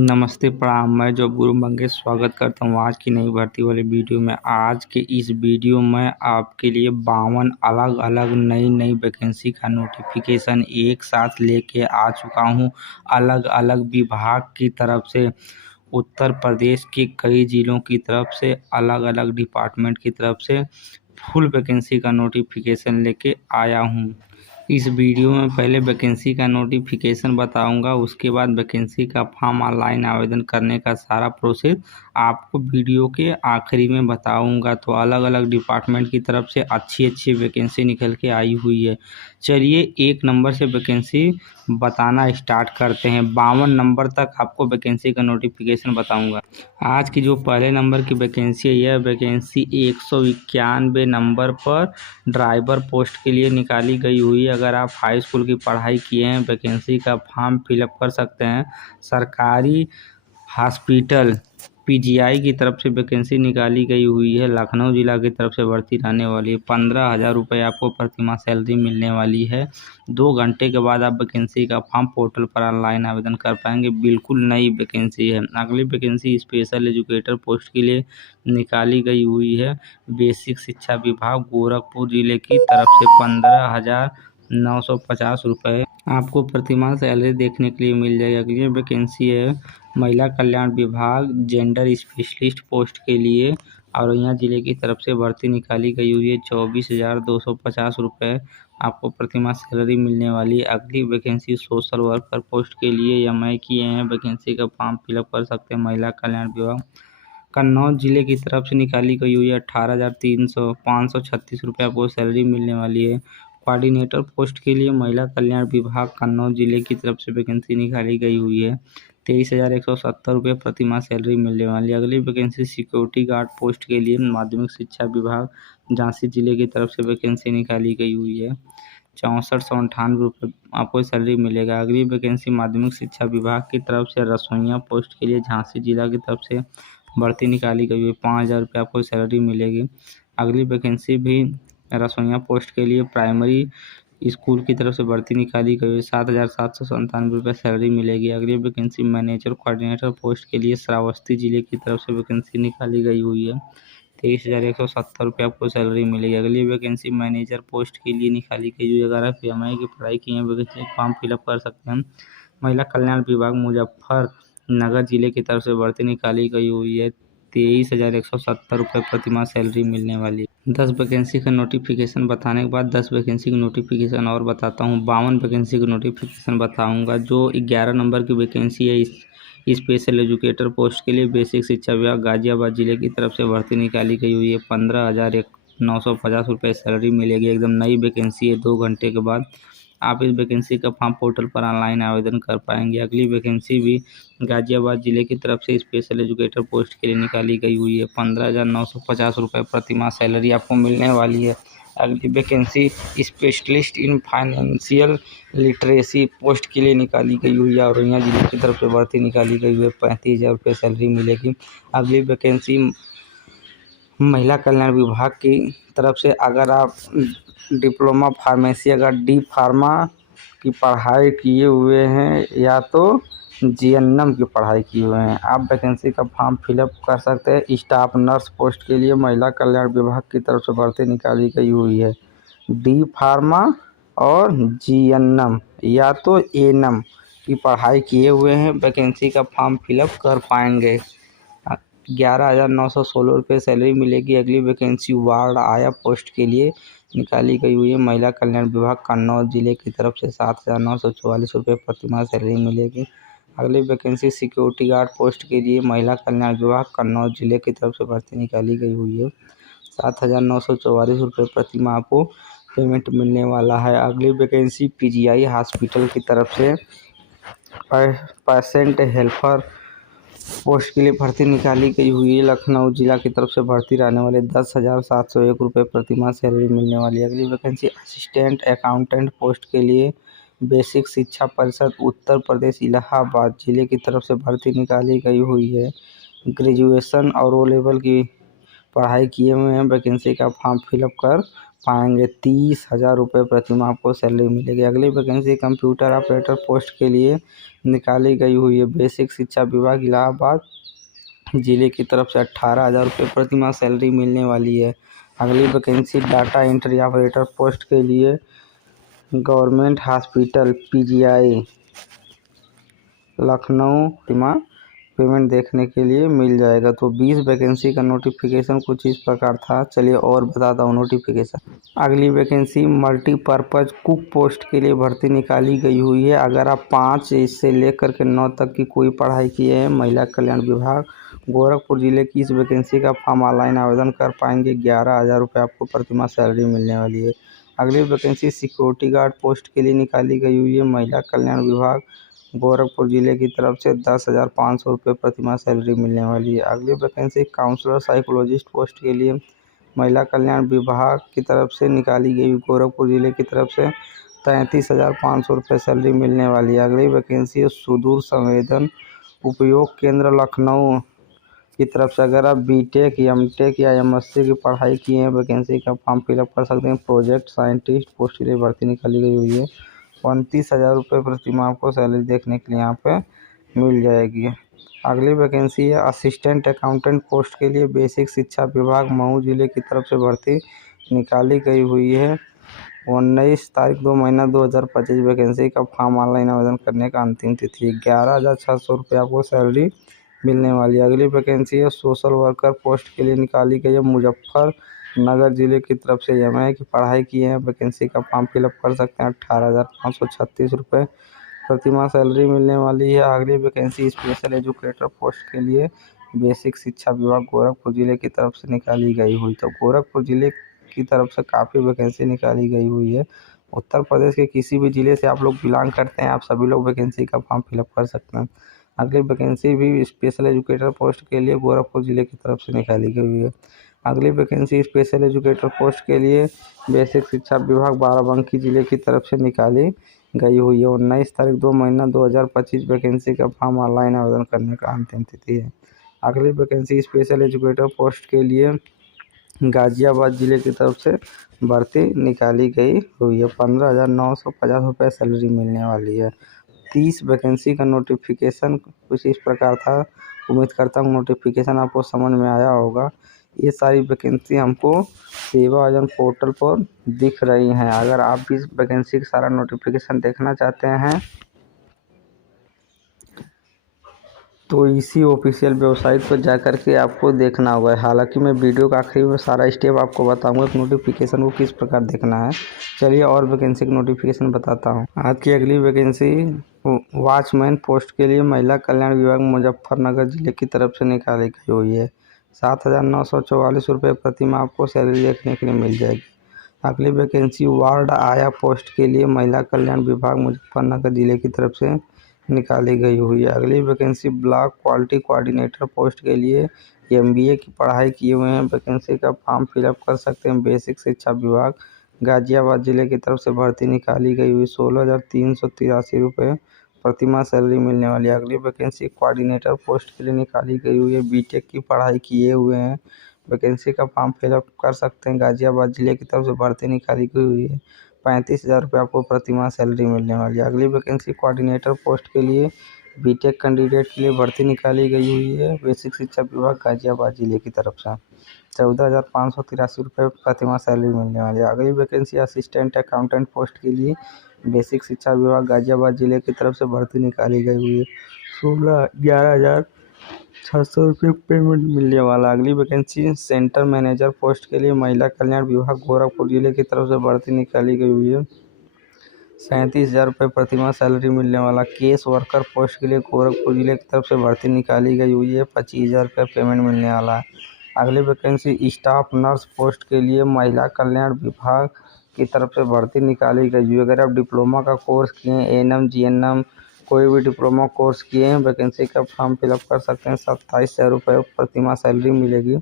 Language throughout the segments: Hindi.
नमस्ते, प्रणाम। मैं जॉब गुरु मंगेश स्वागत करता हूँ आज की नई भर्ती वाले वीडियो में। आज के इस वीडियो में आपके लिए 52 अलग-अलग नई वैकेंसी का नोटिफिकेशन एक साथ लेके आ चुका हूँ। अलग-अलग विभाग की तरफ से, उत्तर प्रदेश के कई जिलों की तरफ से, अलग-अलग डिपार्टमेंट की तरफ से फुल वैकेंसी का नोटिफिकेशन लेके आया हूँ। इस वीडियो में पहले वैकेंसी का नोटिफिकेशन बताऊंगा, उसके बाद वैकेंसी का फॉर्म ऑनलाइन आवेदन करने का सारा प्रोसेस आपको वीडियो के आखिरी में बताऊंगा। तो अलग अलग डिपार्टमेंट की तरफ से अच्छी वैकेंसी निकल के आई हुई है। चलिए एक नंबर से वैकेंसी बताना स्टार्ट करते हैं। 52 नंबर तक आपको वैकेंसी का नोटिफिकेशन बताऊंगा। आज की जो पहले नंबर की वैकेंसी है, यह वैकेंसी 191 नंबर पर ड्राइवर पोस्ट के लिए निकाली गई हुई है। अगर आप हाई स्कूल की पढ़ाई किए हैं, वैकेंसी का फॉर्म फिलअप कर सकते हैं। सरकारी हॉस्पिटल पीजीआई की तरफ से वैकेंसी निकाली गई हुई है। लखनऊ जिला की तरफ से भर्ती रहने वाली है। 15,000 रुपये आपको प्रतिमाह सैलरी मिलने वाली है। 2 घंटे के बाद आप वैकेंसी का फॉर्म पोर्टल पर ऑनलाइन आवेदन कर पाएंगे। बिल्कुल नई वैकेंसी है। अगली वैकेंसी स्पेशल एजुकेटर पोस्ट के लिए निकाली गई हुई है। बेसिक शिक्षा विभाग गोरखपुर जिले की तरफ से 15,950 रुपये आपको प्रतिमाह सैलरी देखने के लिए मिल जाएगी। अगली वैकेंसी है महिला कल्याण विभाग जेंडर स्पेशलिस्ट पोस्ट के लिए औरैया जिले की तरफ से भर्ती निकाली गई हुई है। 24,250 रुपये आपको प्रतिमाह सैलरी मिलने वाली है। अगली वैकेंसी सोशल वर्कर पोस्ट के लिए एमआई की है। वैकेंसी का फॉर्म फिलअप कर सकते हैं। महिला कल्याण विभाग कन्नौज जिले की तरफ से निकाली गई हुई है। 18,536 रुपये आपको सैलरी मिलने वाली है। कोऑर्डिनेटर पोस्ट के लिए महिला कल्याण विभाग कन्नौज जिले की तरफ से वैकेंसी निकाली गई हुई है। 23,170 रुपये प्रतिमाह सैलरी मिलने वाली है। अगली वैकेंसी सिक्योरिटी गार्ड पोस्ट के लिए माध्यमिक शिक्षा विभाग झांसी जिले की तरफ से वैकेंसी निकाली गई हुई है। 6498 रुपये आपको सैलरी मिलेगा। अगली वैकेंसी माध्यमिक शिक्षा विभाग की तरफ से रसोइया पोस्ट के लिए झांसी जिला की तरफ से भर्ती निकाली गई है। 5,000 रुपये आपको सैलरी मिलेगी। अगली वैकेंसी भी रसोइया पोस्ट के लिए प्राइमरी स्कूल की तरफ से भर्ती निकाली गई है। 7,797 रुपये सैलरी मिलेगी। अगली वैकेंसी मैनेजर कोऑर्डिनेटर पोस्ट के लिए श्रावस्ती जिले की तरफ से वैकेंसी निकाली गई हुई है। 23,170 रुपये आपको सैलरी मिलेगी। अगली वैकेंसी मैनेजर पोस्ट के लिए निकाली गई हुई है। अगर आप एमआई की पढ़ाई की हैं, वैकेंसी फॉर्म फिलअप कर सकते हैं। महिला कल्याण विभाग मुजफ्फरनगर जिले की तरफ से भर्ती निकाली गई हुई है। 23,170 रुपये प्रतिमाह सैलरी मिलने वाली है। 10 वैकेंसी का नोटिफिकेशन बताने के बाद 10 वैकेंसी की नोटिफिकेशन और बताता हूँ। 52 वैकेंसी की नोटिफिकेशन बताऊँगा। जो 11 नंबर की वैकेंसी है स्पेशल एजुकेटर पोस्ट के लिए बेसिक शिक्षा विभाग गाजियाबाद जिले की तरफ से भर्ती निकाली गई हुई है। 15,950 रुपये सैलरी मिलेगी। एकदम नई वैकेंसी है। 2 घंटे के बाद आप इस वैकेंसी का फॉर्म पोर्टल पर ऑनलाइन आवेदन कर पाएंगे। अगली वैकेंसी भी गाजियाबाद जिले की तरफ से स्पेशल एजुकेटर पोस्ट के लिए निकाली गई हुई है। 15,950 रुपये प्रतिमाह सैलरी आपको मिलने वाली है। अगली vacancy specialist in financial literacy post के लिए निकाली गई हुई है। औरैया जिले की तरफ से भर्ती निकाली गई हुई है। 35,000 रुपये सैलरी मिलेगी। अगली वैकेंसी महिला कल्याण विभाग की तरफ से, अगर आप डिप्लोमा फार्मेसी, अगर डी फार्मा की पढ़ाई किए हुए हैं या तो जीएनएम की पढ़ाई किए हुए हैं, आप वैकेंसी का फॉर्म फिलअप कर सकते हैं। स्टाफ नर्स पोस्ट के लिए महिला कल्याण विभाग की तरफ से भर्ती निकाली गई हुई है। डी फार्मा और जीएनएम या तो एएनएम की पढ़ाई किए हुए हैं, वैकेंसी का फॉर्म फिलअप कर पाएंगे। 11,916 रुपये सैलरी मिलेगी। अगली वैकेंसी वार्ड आया पोस्ट के लिए निकाली गई हुई है। महिला कल्याण विभाग कन्नौज जिले की तरफ से 7,944 रुपये प्रतिमाह सैलरी मिलेगी। अगली वैकेंसी सिक्योरिटी गार्ड पोस्ट के लिए महिला कल्याण विभाग कन्नौज जिले की तरफ से भर्ती निकाली गई हुई है। 7,944 रुपये प्रतिमाह आपको पेमेंट मिलने वाला है। अगली वैकेंसी पीजीआई हॉस्पिटल की तरफ से पेशेंट हेल्पर पोस्ट के लिए भर्ती निकाली गई हुई है। लखनऊ जिला की तरफ से भर्ती रहने वाले 10,701 रुपये प्रतिमाह सैलरी मिलने वाली है। अगली वैकेंसी असिस्टेंट अकाउंटेंट पोस्ट के लिए बेसिक शिक्षा परिषद उत्तर प्रदेश इलाहाबाद जिले की तरफ से भर्ती निकाली गई हुई है। ग्रेजुएशन और ओ लेवल की पढ़ाई किए हुए हैं, वैकेंसी का फॉर्म फिलअप कर पाएंगे। 30,000 रुपये प्रतिमाह आपको सैलरी मिलेगी। अगली वैकेंसी कंप्यूटर ऑपरेटर पोस्ट के लिए निकाली गई हुई है। बेसिक शिक्षा विभाग इलाहाबाद जिले की तरफ से 18,000 रुपये प्रतिमाह सैलरी मिलने वाली है। अगली vacancy data entry operator post के लिए government hospital PGI Lucknow payment देखने के लिए मिल जाएगा। तो 20 वैकेंसी का नोटिफिकेशन कुछ इस प्रकार था। चलिए और बताता हूँ नोटिफिकेशन। अगली वैकेंसी मल्टीपर्पज़ कुक पोस्ट के लिए भर्ती निकाली गई हुई है। अगर आप 5 से लेकर के 9 तक की कोई पढ़ाई किए हैं, महिला कल्याण विभाग गोरखपुर जिले की इस वैकेंसी का फॉर्म ऑनलाइन आवेदन कर पाएंगे। 11,000 रुपये आपको प्रतिमाह सैलरी मिलने वाली है। अगली वैकेंसी सिक्योरिटी गार्ड पोस्ट के लिए निकाली गई हुई है। महिला कल्याण विभाग गोरखपुर जिले की तरफ से 10,500 रुपये प्रतिमाह सैलरी मिलने वाली है। अगली वैकेंसी काउंसलर साइकोलॉजिस्ट पोस्ट के लिए महिला कल्याण विभाग की तरफ से निकाली गई गोरखपुर जिले की तरफ से 33,500 रुपये सैलरी मिलने वाली है। अगली वैकेंसी सुदूर संवेदन उपयोग केंद्र लखनऊ की तरफ से अगर आप BTech MTech या MSc की पढ़ाई किए हैं, वैकेंसी का फॉर्म फिलअप कर सकते हैं। प्रोजेक्ट साइंटिस्ट पोस्ट के लिए भर्ती निकाली गई हुई है। 29,000 रुपये प्रतिमाह आपको सैलरी देखने के लिए यहाँ पे मिल जाएगी। अगली वैकेंसी है असिस्टेंट अकाउंटेंट पोस्ट के लिए बेसिक शिक्षा विभाग मऊ जिले की तरफ से भर्ती निकाली गई हुई है। 19 तारीख 2 महीना 2025 वैकेंसी का फॉर्म ऑनलाइन आवेदन करने का अंतिम तिथि है। 11,600 रुपये आपको सैलरी मिलने वाली है। अगली वैकेंसी है सोशल वर्कर पोस्ट के लिए निकाली गई है। मुजफ्फरनगर जिले की तरफ से MA की पढ़ाई की है। वैकेंसी का फॉर्म फिलअप कर सकते हैं। 18,536 रुपये प्रतिमाह सैलरी मिलने वाली है। अगली वैकेंसी स्पेशल एजुकेटर पोस्ट के लिए बेसिक शिक्षा विभाग गोरखपुर जिले की तरफ से निकाली गई हुई। तो गोरखपुर जिले की तरफ से काफ़ी वैकेंसी निकाली गई हुई है। उत्तर प्रदेश के किसी भी ज़िले से आप लोग बिलोंग करते हैं, आप सभी लोग वैकेंसी का फॉर्म फिलअप कर सकते हैं। अगली वैकेंसी भी स्पेशल एजुकेटर पोस्ट के लिए गोरखपुर जिले की तरफ से निकाली गई हुई है। अगली वैकेंसी स्पेशल एजुकेटर पोस्ट के लिए बेसिक शिक्षा विभाग बाराबंकी जिले की तरफ से निकाली गई हुई है। 19 तारीख 2 महीना 2025 वैकेंसी का फॉर्म ऑनलाइन आवेदन करने का अंतिम तिथि है। अगली वैकेंसी स्पेशल एजुकेटर पोस्ट के लिए गाजियाबाद जिले की तरफ से भर्ती निकाली गई हुई है। 15,950 रुपये सैलरी मिलने वाली है। 30 वैकेंसी का नोटिफिकेशन कुछ इस प्रकार था। उम्मीद करता हूँ नोटिफिकेशन आपको समझ में आया होगा। ये सारी वैकेंसी हमको सेवा योजना पोर्टल पर दिख रही हैं। अगर आप भी इस वैकेंसी का सारा नोटिफिकेशन देखना चाहते हैं तो इसी ऑफिशियल वेबसाइट पर जा कर के आपको देखना होगा। हालांकि मैं वीडियो का आखिरी में सारा स्टेप आपको बताऊंगा कि नोटिफिकेशन को किस प्रकार देखना है। चलिए और वैकेंसी की नोटिफिकेशन बताता हूं। आज की अगली वैकेंसी वॉचमैन पोस्ट के लिए महिला कल्याण विभाग मुजफ्फरनगर जिले की तरफ से निकाली गई हुई है। 7,944 रुपये प्रतिमाह आपको सैलरी देखने के लिए मिल जाएगी। अगली वैकेंसी वार्ड आया पोस्ट के लिए महिला कल्याण विभाग मुजफ्फरनगर जिले की तरफ से निकाली गई हुई है। अगली vacancy block quality coordinator post के लिए MBA की पढ़ाई किए हुए हैं। वैकेंसी का फॉर्म फिलअप कर सकते हैं। बेसिक शिक्षा विभाग गाजियाबाद जिले की तरफ से भर्ती निकाली गई हुई। 16,383 रुपये प्रतिमाह सैलरी मिलने वाली है। अगली वैकेंसी कोऑर्डिनेटर पोस्ट के लिए निकाली गई हुई है। BTech की पढ़ाई किए हुए हैं। वैकेंसी का फॉर्म फिलअप कर सकते हैं। गाजियाबाद जिले की तरफ से भर्ती निकाली गई हुई है। 35,000 रुपये आपको प्रतिमाह सैलरी मिलने वाली है। अगली वैकेंसी कोऑर्डिनेटर पोस्ट के लिए BTech कैंडिडेट के लिए भर्ती निकाली गई हुई है। बेसिक शिक्षा विभाग गाजियाबाद जिले की तरफ से 14,583 रुपये प्रतिमाह सैलरी मिलने वाली है। अगली वैकेंसी असिस्टेंट अकाउंटेंट पोस्ट के लिए बेसिक शिक्षा विभाग गाजियाबाद जिले की तरफ से भर्ती निकाली गई हुई है। 11,600 रुपये पेमेंट मिलने वाला। अगली वैकेंसी सेंटर मैनेजर पोस्ट के लिए महिला कल्याण विभाग गोरखपुर जिले की तरफ से भर्ती निकाली गई हुई है। 37,000 रुपये प्रतिमाह सैलरी मिलने वाला। केस वर्कर पोस्ट के लिए गोरखपुर जिले की तरफ से भर्ती निकाली गई हुई है। 25,000 रुपये पेमेंट मिलने वाला है। अगली वैकेंसी स्टाफ नर्स पोस्ट के लिए महिला कल्याण विभाग की तरफ से भर्ती निकाली गई हुई है। अगर आप डिप्लोमा का कोर्स किए हैं, ANM GNM कोई भी डिप्लोमा कोर्स किए हैं, वैकेंसी का फॉर्म फिलअप कर सकते हैं। 27,000 रुपये प्रतिमाह सैलरी मिलेगी।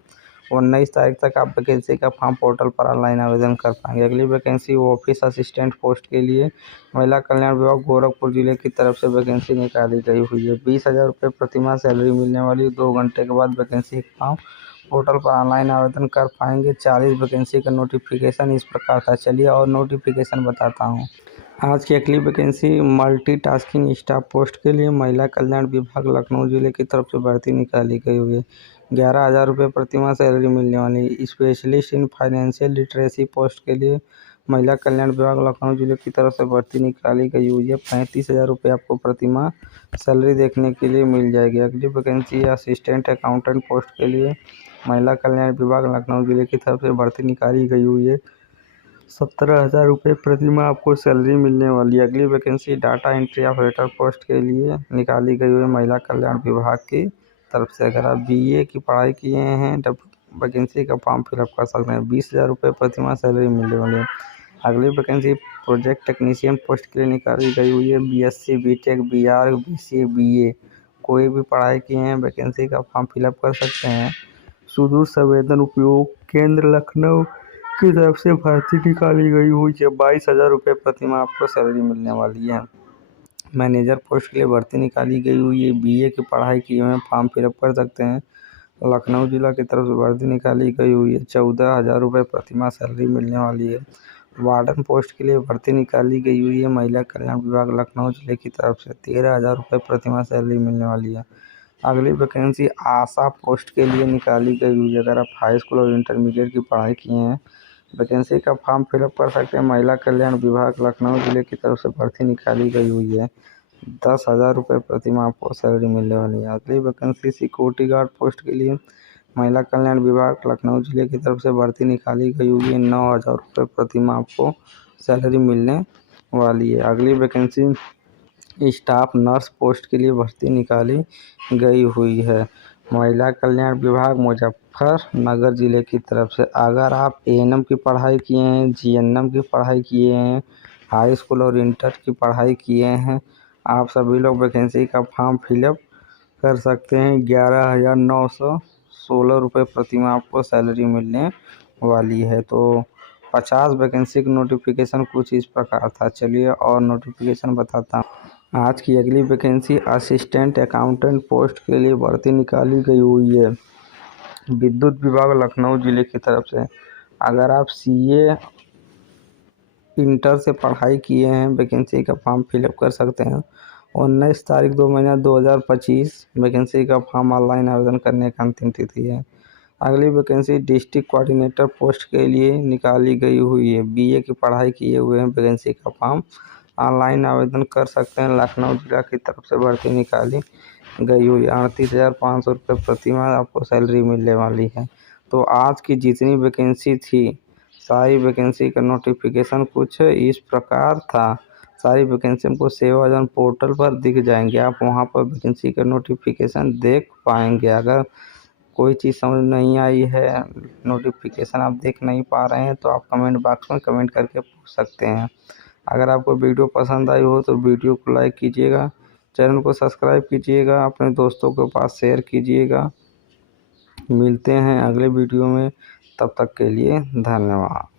19 तारीख तक आप वैकेंसी का फॉर्म पोर्टल पर ऑनलाइन आवेदन कर पाएंगे। अगली वैकेंसी ऑफिस असिस्टेंट पोस्ट के लिए महिला कल्याण विभाग गोरखपुर जिले की तरफ से वैकेंसी निकाली गई हुई है। 20,000 रुपये प्रतिमाह सैलरी मिलने वाली। 2 घंटे के बाद वैकेंसी का फॉर्म पोर्टल पर ऑनलाइन आवेदन कर पाएंगे। 40 वैकेंसी का नोटिफिकेशन इस प्रकार था। चलिए और नोटिफिकेशन बताता हूँ। आज की अगली वैकेंसी मल्टीटास्किंग स्टाफ पोस्ट के लिए महिला कल्याण विभाग लखनऊ जिले की तरफ से भर्ती निकाली गई हुई है। 11,000 रुपये प्रतिमाह सैलरी मिलने वाली है। Specialist in financial literacy post के लिए महिला कल्याण विभाग लखनऊ जिले की तरफ से भर्ती निकाली गई हुई है। 35,000 रुपये आपको प्रतिमाह सैलरी देखने के लिए मिल जाएगी। अगली वैकेंसी असिस्टेंट अकाउंटेंट पोस्ट के लिए महिला कल्याण विभाग लखनऊ जिले की तरफ से भर्ती निकाली गई हुई है। 17,000 रुपये प्रतिमाह आपको सैलरी मिलने वाली है। अगली vacancy data entry operator post के लिए निकाली गई हुई है महिला कल्याण विभाग की तरफ से। अगर आप BA की पढ़ाई किए हैं तब वैकेंसी का फॉर्म फिलअप कर सकते हैं। 20,000 रुपये प्रतिमाह सैलरी मिलने वाली है। अगली वैकेंसी प्रोजेक्ट टेक्नीशियन पोस्ट के लिए निकाली गई हुई है। BSc BTech BR BCA BA कोई भी पढ़ाई किए हैं वैकेंसी का फॉर्म फिलअप कर सकते हैं। सुदूर संवेदन उपयोग केंद्र लखनऊ की तरफ से भर्ती निकाली गई हुई है। 22,000 रुपये प्रतिमाह आपको सैलरी मिलने वाली है। मैनेजर पोस्ट के लिए भर्ती निकाली गई हुई है। BA की पढ़ाई किए हुए फॉर्म फिलअप कर सकते हैं। लखनऊ जिला की तरफ से भर्ती निकाली गई हुई है। 14,000 रुपये प्रतिमाह सैलरी मिलने वाली है। वार्डन पोस्ट के लिए भर्ती निकाली गई हुई है महिला कल्याण विभाग लखनऊ जिले की तरफ से। 13,000 रुपये प्रतिमाह सैलरी मिलने वाली है। अगली वैकेंसी आशा पोस्ट के लिए निकाली गई हुई है। अगर आप हाई स्कूल और इंटरमीडिएट की पढ़ाई किए हैं वैकेंसी का फॉर्म फिलअप कर सकते हैं। महिला कल्याण विभाग लखनऊ जिले की तरफ से भर्ती निकाली गई हुई है। 10,000 रुपये प्रतिमाह आपको सैलरी मिलने वाली है। अगली वैकेंसी सिक्योरिटी गार्ड पोस्ट के लिए महिला कल्याण विभाग लखनऊ जिले की तरफ से भर्ती निकाली गई हुई है। 9,000 रुपये प्रतिमाह आपको सैलरी मिलने वाली है। अगली वैकेंसी स्टाफ नर्स पोस्ट के लिए भर्ती निकाली गई हुई है महिला कल्याण विभाग मुजफ्फरनगर जिले की तरफ से। अगर आप ANM की पढ़ाई किए हैं, GNM की पढ़ाई किए हैं, हाई स्कूल और इंटर की पढ़ाई किए हैं, आप सभी लोग वैकेंसी का फॉर्म फिलअप कर सकते हैं। 11,916 रुपये प्रतिमाह आपको सैलरी मिलने वाली है। तो 50 वैकेंसी की नोटिफिकेशन कुछ इस प्रकार था। चलिए और नोटिफिकेशन बताता हूँ। आज की अगली वैकेंसी असिस्टेंट अकाउंटेंट पोस्ट के लिए भर्ती निकाली गई हुई है विद्युत विभाग लखनऊ जिले की तरफ से। अगर आप CA इंटर से पढ़ाई किए हैं वैकेंसी का फॉर्म फिलअप कर सकते हैं। 19 तारीख 2 महीना 2025 वैकेंसी का फॉर्म ऑनलाइन आवेदन करने का अंतिम तिथि है। अगली वैकेंसी डिस्ट्रिक्ट कोऑर्डिनेटर पोस्ट के लिए निकाली गई हुई है। BA की पढ़ाई किए हुए हैं वैकेंसी का फॉर्म ऑनलाइन आवेदन कर सकते हैं। लखनऊ जिला की तरफ से भर्ती निकाली गई हुई। 38,500 रुपये प्रतिमाह आपको सैलरी मिलने वाली है। तो आज की जितनी वैकेंसी थी सारी वैकेंसी का नोटिफिकेशन कुछ इस प्रकार था। सारी वैकेंसी हमको सेवा सदन पोर्टल पर दिख जाएंगे। आप वहां पर वैकेंसी का नोटिफिकेशन देख पाएंगे। अगर कोई चीज़ समझ नहीं आई है, नोटिफिकेशन आप देख नहीं पा रहे हैं तो आप कमेंट बॉक्स में कमेंट करके पूछ सकते हैं। अगर आपको वीडियो पसंद आई हो तो वीडियो को लाइक कीजिएगा, चैनल को सब्सक्राइब कीजिएगा, अपने दोस्तों के पास शेयर कीजिएगा। मिलते हैं अगले वीडियो में, तब तक के लिए धन्यवाद।